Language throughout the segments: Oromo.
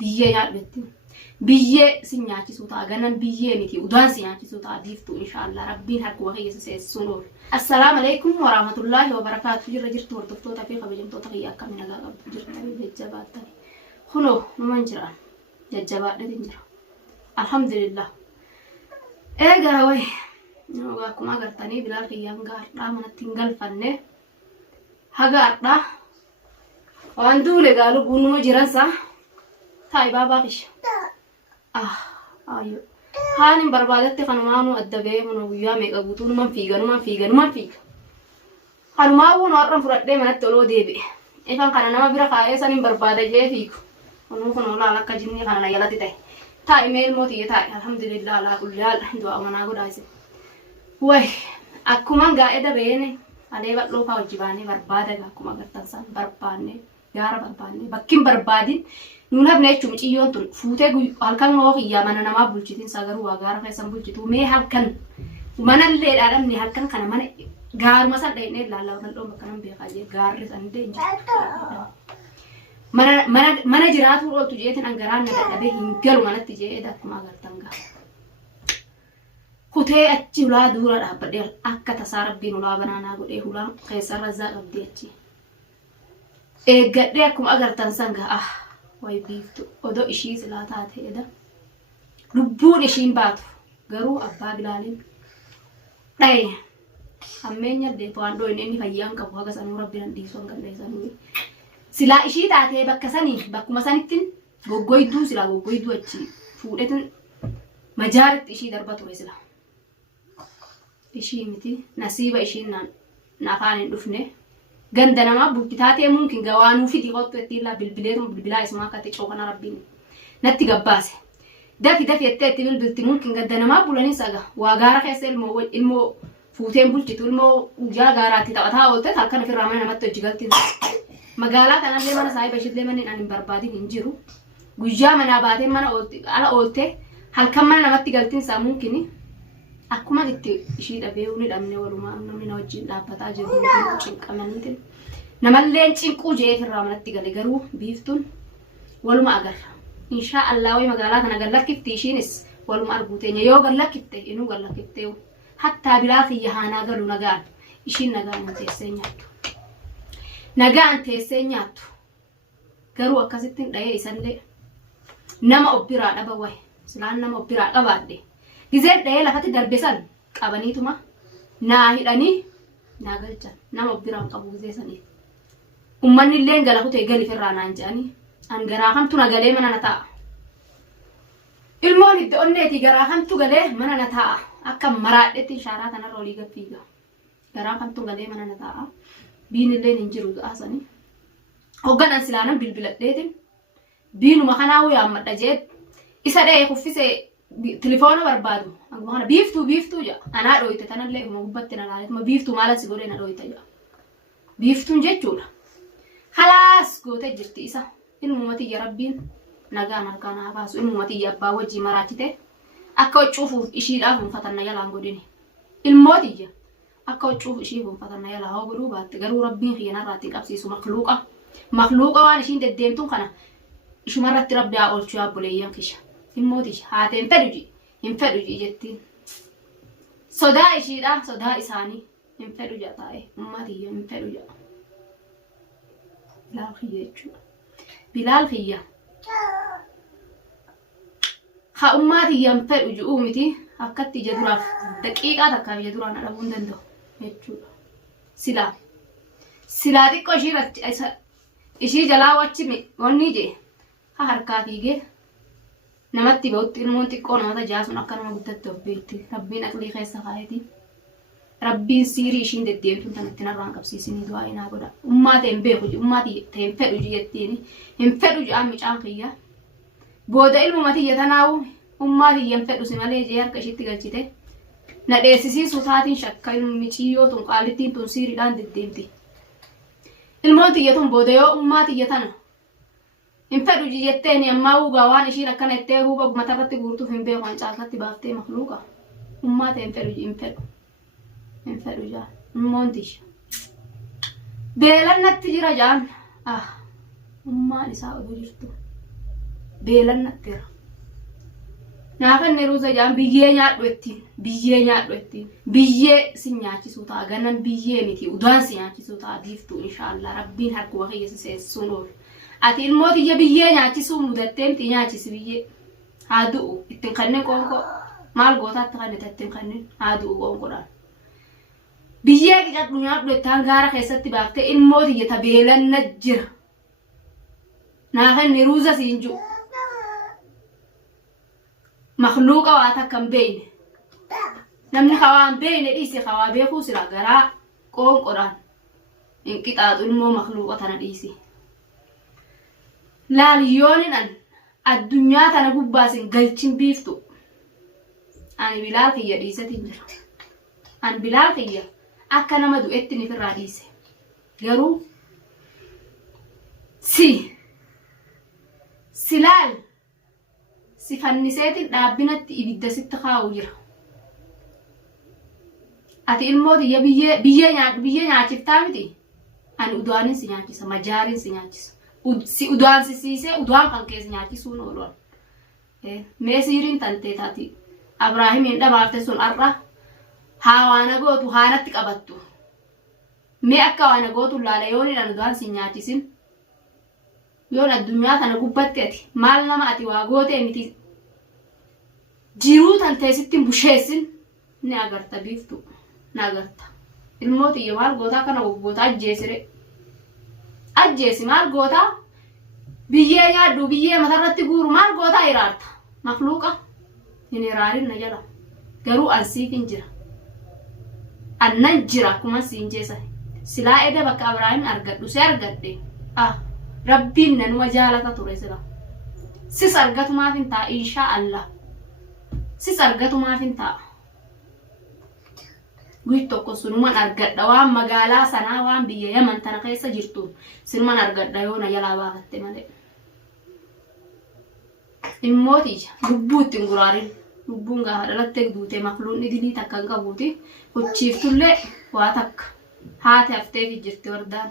Biyyee nyaadhetti biyyee si nyaachisuu ta'a ganan biyyee miti udaan si nyaachisuu ta'a diiftuu inshaallah rabbiin harka keessa seessisuun oolu. Assalaamu alaikum warahmatullahi wabarakaatu. Jirra jirtu hordoftoota fi kabajamtoota kiyya akkamiin nagaa qabdu jirtanii jajjabaattanii kunoo numan jiraan jajjabaadhatiin jira alhamdulillah. Eegara way akkuma agartanii bilaal kiyyaan gaardhaa manatti hin galfanne haga ardhaa waan duule gaalu guunuma jiransa ta'i baabaa kisha ayo haanin barbaadatti kanumaanu adda ba'ee mana guyyaa meeqa guutuu numan fiiga kanumaawuu har'an fudhadhee manatti oloo deebi'e ifan kana nama bira kaa'ee sanin barbaada jee fiigu kunuu kun olaal akka jinni kana na jalatti ta'e ta'i meel mootii ta'i alhamdulillah alaa kulliyaal du'a manaa godhaase way akkuman gaa'ee dabeene alee bal'oo faa wajjibaanee barbaada akkuma agartan san barbaanne gaara barbaanne bakkin barbaadin nuun habne jechuun miciyyoon tun fuutee halkan moo kiyyaa mana namaa bulchitiin sagaruu waa gaara keessan bulchitu mee halkan manallee dhaadhamne halkan kana mana gaaruma san dha'inee laallaa bal'oon bakka nan beekaa jee gaarri san illee mana jiraatuu ooltu jeetiin angaraan na dadhabee hin galu manatti jee akkuma agartan gaa kutee achi ulaa dura dhaabbadhee akka tasaa rabbiin ulaa banaanaa godhee ulaa keessarra zaa qabdee achi eeggadhee akkuma agartan san gaa way biiftu odoo ishii silaa taateedha lubbuun ishiin baatu garuu abbaa bilaaliin dhaye hammeenya deefu waan dho'in inni fayyaan qabu haga sanuu rabbiin dhiisuu hin galleessanuu silaa ishii taatee bakka sanii bakkuma sanittiin goggoyduu silaa goggoyduu achi fuudhetin majaaritti ishii darba ture silaa ishii miti nasiiba ishiin nafaan hin dhufne ganda namaa bulchitaatee mumkin gawaanuu fiti qottu itti illaa bilbilaa isumaa akkatti cookana rabbiin natti gabbaase dafi ettee itti bilbilti mumkin ganda namaa bulanii saga waa gaara keessa ilmoo fuuteen bulchitu ilmoo guyyaa gaaraatti taphataa oolte halkan ofirraa mana namatti hojii galtiin magaalaa kanallee mana saahiba ishiillee manni ani hin barbaadin hin jiru guyyaa manaa baatee mana ala oolte halkan mana namatti galtiin isaa mumkin akkuma itti ishii dhabee uni dhabne walumaa namni na wajjin dhaabbataa jiru cinqamaniitiin namalleen cinquu jee ofirraa manatti gale garuu biiftuun waluma agarra inshaa Allah way magaalaa kana gallakkifti ishiinis waluma arguu teenya yoo gallakkifte inuu gallakkifte hattaa bilaa kiyya haanaa galu nagaan ishiin nagaan teessee nyaattu garuu akkasittiin dhayee isallee nama obbiraa dhaba way silaan nama obbiraa qabaadhe gizeen dhayee lafatti darbesan qabaniituma naa hidhanii naa galchan nama obbiraan qabu gizee saniif ummanni illeen gala kutee galif irraa naan jedhanii an garaa kamtu na galee mana na taa'a ilmoon hidda onneetii garaa kamtu galee mana na taa'a akka maraadhetti shaaraa kanarra olii gaffiiga garaa kamtu galee mana na taa'a biin illeen hin jiru du'aasanii hogganan silaanan bilbiladheetiin biinuma kanaa yaammadha jee isa dha'ee kuffisee telefoona barbaadu anguma biiftuu ja anaa dhoyte tanallee uma gubbatti na laaletuma biiftuu maalan si godhee na dhoyte ja biiftuun jechuudha khalaas goote jirti isa ilmumati ya rabbiin nagaan harkaan haa baasu ilmumati ya abbaa wajjii maraachite akka huccuufuuf ishiidhaaf hunfatanna yalaan godhine ilmootiyya akka huccuuf ishii hunfatanna yalaa haa godhuu baatte garuu rabbiin khiyanarraatti qabsiisu makluuqa waan ishiin deddeemtuun kana ishumarratti rabbi haa oolchuu yaabboleeyyan kisha ilmooti haateen hin fedhu jettiin sodaa ishiidha sodaa isaanii hin fedhu jataa'e ummatiyya hin fedhu jata bilaal kiyya jechuudha bilaal kiyya ha ummatiyya hin fedhu ji'uu miti akkatti ija duraaf daqiiqaa takkaaf ija duraan dhabuu hin danda'u jechuudha silaa xiqqoo ishii jalaa wachi wanni jee ha harkaa fiigee namatti ba'utti ilmoon xiqqoo namata jaasun akka nama guddatti of beekti rabbiin aqlii keessa kaayeti rabbiin siirii ishiin deddeemtuun tanatti narraan qabsiisinii du'aa inaa godha ummaa ta'een beeku ummaatii ta'een fedhu jettiini hin fedhu jedhaan micaan kiyya booda ilmumatiyya tanaawu ummaatiyya hin fedhu si malee jee harka ishiitti galchite na dheessisiisu taatiin shakka miciyyoo tun qaalittiin tun siiriidhaan deddeemti ilmoon tiyya tun booda yoo ummaatiyya tana Infadu jiyetteni amma uga waan ishiin akkana ittee huba matarratti guurtuuf hin beeku waan caalatti baaftee makluuqa. Ummaata infadu jaan. Montish. Beelannatti jira jaan. Ummaan isaa oduu jirtu. Beelannatti jira. Naakan neruuza jaan biyyee nyaadhu ittiin. Biyyee si nyaachisuu ta'a. Ganan biyyee miti. Udaan si nyaachisuu ta'a. Biiftuu inshaallah. Rabbiin harkuma keessa seessuun oolu. Ati ilmootiyya biyyee nyaachisuu mudattee miti nyaachisi biyyee. Haa du'u. Ittiin kanneen qoonqoo. Maal gootaatti kanneen ittiin kanneen haa du'u qoonqoodhaan. Biyyee qicadhu nyaadhu ittaan gaara keessatti baaftee ilmootiyya ta beelanna jira. Naakan neruuza siin jiru. Makhluuqa waa takka hin beeyne. Namni hawaa hin beeyne dhiisi hawaa beekuu sila garaa qoonqoodhaan hin qixaaxu ilmoo makhluuqa tana dhiisi. Laaliyyooniin addunyaa tana gubbaasin galchin biiftu. Ani bilaal kiyya dhiisatiin jira. Ani bilaal kiyya akka nama du'etti nifirraa dhiise. Garuu silaal si fanniseetiin dhaabbinatti ibidda sitti kaa'u jira. Ati ilmootiyya biyyee nyaachiftaa miti. Ani udaanin si nyaachisa. Majaariin si nyaachisa. Si udaan si siisee udaan kan keessa nyaachisuun ooluun. Meesiiriin tantee taati. Abraahimiin dhabaafte sun har'a haa waana gootu haanatti qabattu. Mee akka waana gootu laala yooniidhaan udaan si nyaachisin. Yoon addunyaa tana gubbatti ati maal nama ati waa gootee miti jiruu tantee sittiin busheessin ni agarta biiftu ni agarta. Ilmootiyya maal gootaa kana goota ajjeesire. Ajjeesi maal gootaa biyyee nyaadhu biyyee matarratti guuru maal gootaa iraarta. Makluuqa hin iraarin na jala. Garuu ansiif hin jira. Annan jira akkuma siin jeesa. Silaa eda bakka Abrahaam argadhu si argadhe. Rabbiin nanuma jaalata ture sila. Sis argatumaaf hin ta'a inshaa Allah. Sis argatumaaf hin ta'a. Guyyaa tokko sunuman argadha waan magaalaa sanaa waan biyya Yaman tana keessa jirtu sinuman argadha yoo na jalaa baafatte malee. Immootiyya lubbuu ittiin guraarin lubbuun gaafa dhalattee duutee makluunni dilii takka hin qabuuti. Hucciiftullee waa takka haati hafteef jirti wardaan.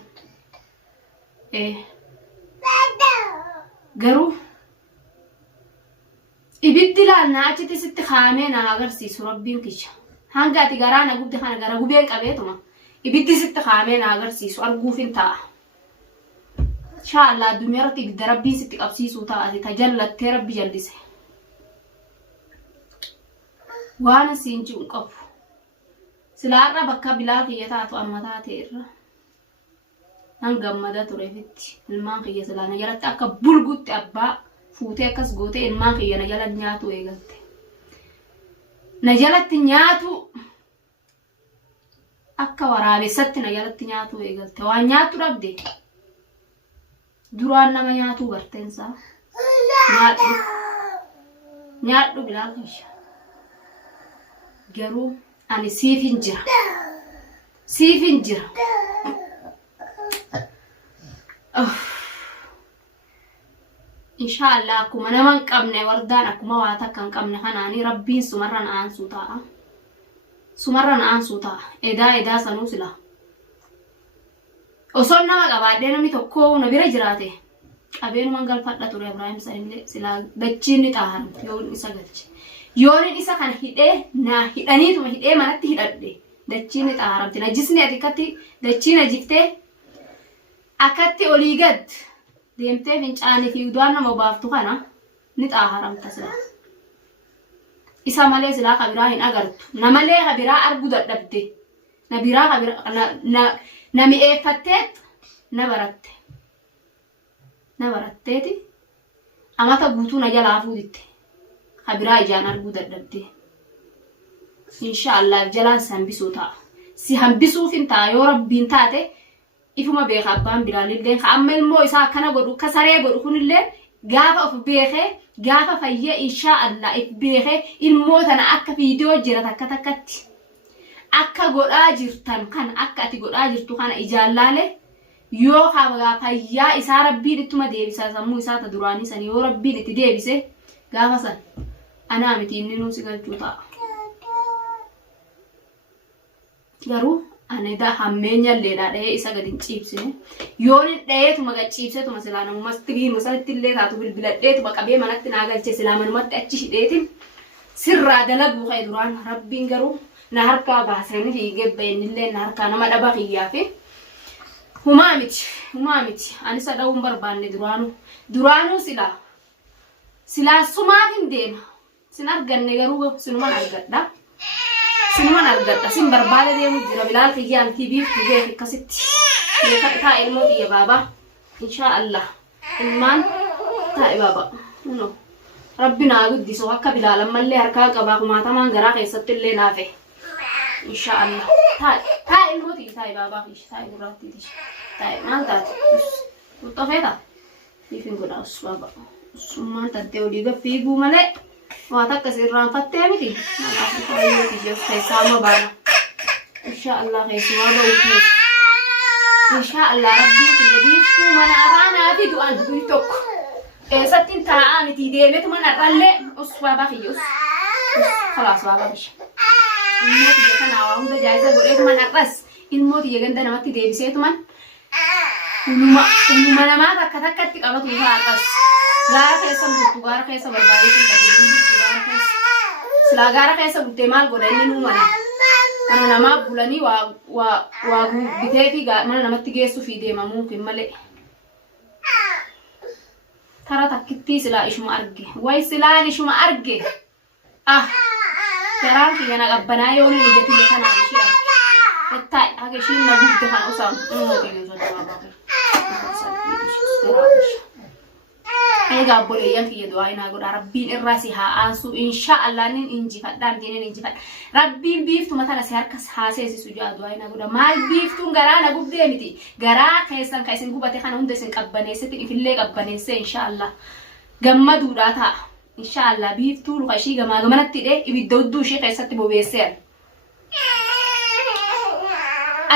Garuu ibiddi laannaa achitti sitti kaamee na agarsiisu rabbiin kiyya. Hanga ati garaa na gubde kana gara gubeen qabeetuma ibiddi sitti kaamee na agarsiisu arguuf hin ta'a. Inshallah addunyaa irratti ibidda rabbiin sitti qabsiisuu ta'a ati tajallattee rabbi jallise. Waan siin jiru qabu. Silaarra bakka bilaal kiyya taatu amma taateerra. Gammada tureefitti ilmaan kiyya silaana jalatti akka bulgutti abbaa fuutee akkas gootee ilmaan kiyya na jala nyaatu eegalte. Na jalatti nyaatu akka waraabessatti na jalatti nyaatu eegalte. Waan nyaatu dhabde duraan nama nyaatu barteensaa nyaadhu bilaal kiyya. Garuu ani siif hin jira. Inshallah akkuma nama hin qabne wardaan akkuma waa takka hin qabne kanaanii rabbiin sumarra na aansuu ta'a. Sumarra na aansuu ta'a. Edaa sanuu sila. Osoo nama qabaadhee namni tokko na bira jiraate qabeenumaan galfadha ture Ibrahim sanillee sila dachiin ni xaaramti yoon isa galche. Yoon isa kana hidhee na hidhaniituma hidhee manatti hidhadhe dachiin ni xaaramti. Najisni ati akkatti dachiin ajiftee akkatti olii gad deemtee fincaanii fi udaan nama baaftu kana ni xaaramta sila. Isa malee silaa kabiraa hin agartu. Namalee kabiraa arguu dadhabde. Na mi'eeffatteet na baratte. Na baratteeti amata guutuu na jalaa fuudhitte. Kabiraa ijaan arguu dadhabde. Inshallah jalaan si hambisuu ta'a. Si hambisuuf hin ta'a yoo rabbiin taate ifuma beeka abbaan bilaalillee amma ilmoo isaa akkana godhu kasaree godhu kunillee gaafa of beekee gaafa fayyee inshallah if beekee ilmoo tana akka viidiyoo jirat akka takkatti akka godhaa jirtan kana akka ati godhaa jirtu kana ijaallaale yoo habaga fayyaa isaa rabbiin ittuma deebisa sammuu isaa ta duraanii san yoo rabbiin itti deebise gaafa san anaa miti inni nuusi galchuu ta'a. Garuu ani da hammeenya leedhaa dhahee isa gadi hin ciibsine yoon dhaheetuma gad ciibsetuma silaa namumatti biinu sanatti illee taatu bilbiladheetuma qabee manatti naa galche silaa manumatti achi hidheetin sirraa dalaguu ka'e duraan rabbiin garuu na harkaa baasanii fiigee bahinillee na harkaa nama dhaba kiyyaafe humaa miti ani isa dha'uun barbaanne duraanuu silaa sumaaf hin deema sin arganne garuu sinuman argadha sin barbaade deemu jira bilaal kiyyaan tiibiif tuubee akkasitti taa'e ilmoo xiyya baabaa inshaa Allah ilmaan taa'e baabaa no rabbi naa guddisu akka bilaal ammallee harkaa qabaa kumaatamaan garaa keessatti illee naafe inshaa Allah taa'e ilmoo xiyya taa'e baabaa taa'e gurraattiiti taa'e maal taate muxxafeeta ifin godhaa usu baabaa usummaan tattee olii gaffiiguu malee waa takka sirraanfattee miti maqaa isaanii jeef keessaa ma baana inshaa Allah keessumaa ba'uutees inshaa Allah rabbii kiyya biiftuu mana afaanaa fi du'aan du'ii tokko eessatti taa'aa miti deemetu mana irrallee uswaa bakiyya khalaas waa bakiyya ilmoo tiyya kanaa waa hunda jaayiza godheetu mana irras ilmoo tiyya ganda namatti deebiseetu man uluma namaa takkatti qabatu isaa irras gaara keessa bultu gaara keessa barbaadee kan dhabeeyyiin gaara keessa silaa gaara keessa bultee maal godha inni nuu mana namaa bulanii waa bitee fi mana namatti geessuu fi deemamuu hin malee tara takkittii silaa ishuma arge way silaan ishuma arge garaan kiyya na qabbanaa yoo ni ijatiyya kanaan ishee arge ettaa'i haga ishiin na gudde kan usaamu egaa boleeyyan kiyya du'aa inaa godha rabbiin irraa si haa aansu inshaa Allah nin injifadhaan jenneen injifadha rabbiin biiftuma tana si harkas haaseesisu jaa du'aa inaa godha maal biiftuun garaa na gubdee miti garaa keessan ka isin gubate kana hunda isin qabbaneessiti ifillee qabbaneessee inshaa Allah gammaduudhaa ta'a inshaa Allah biiftuu luka ishii gamaa gamanatti hidhee ibidda hudduu ishee keessatti bobeesseera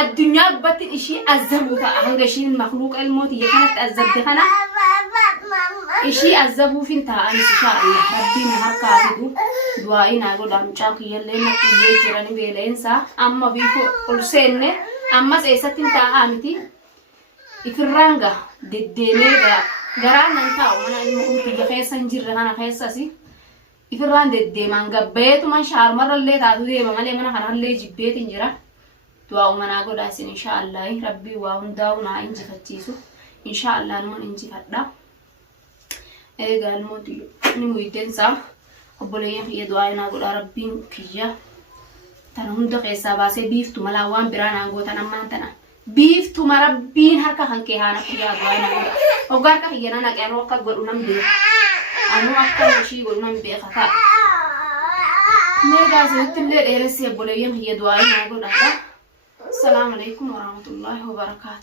addunyaa gubbattiin ishii azabuu ta'a hanga ishiin makluuqa ilmooti kanatti azabde kana ishii azabuufin taa'anis inshaa Allah rabbiin harkaa fidu du'aa'inaa godha mucaa kiyyallee natti iyyee jirani beeleensaa amma biifoo ol seenne ammas eessattiin taa'aa miti ifirraan deddeemee garaan nan taa'u mana ilma kiyya keessa hin jirre kana keessasi ifirraan deddeemaan gabbeetuman shaarmarrallee taatu deema malee mana kanallee jibbeetin jira du'aa'u manaa godha isin inshaa Allah rabbii waa hundaa'u naa injifachiisu inshaa Allah numan injifadha egaa ilmooti ni muideensaa obboleeyyan kiyya du'aa inaa godha rabbiin kiyya tana hunda keessaa baasee biiftu malaa waan biraa naan gootan ammaan tana biiftuma rabbiin harka kan kee haana kiyyaa du'aa inaa godha hoggaa harka kiyya na naqee anuu akka godhu nan beeka anuu akka ishii godhu nan beeka ta'a meegaa isinitti illee dheeressi obboleeyyan kiyya du'aa inaa godha. Assalamu alaikum warahmatullahi wabarakatuh.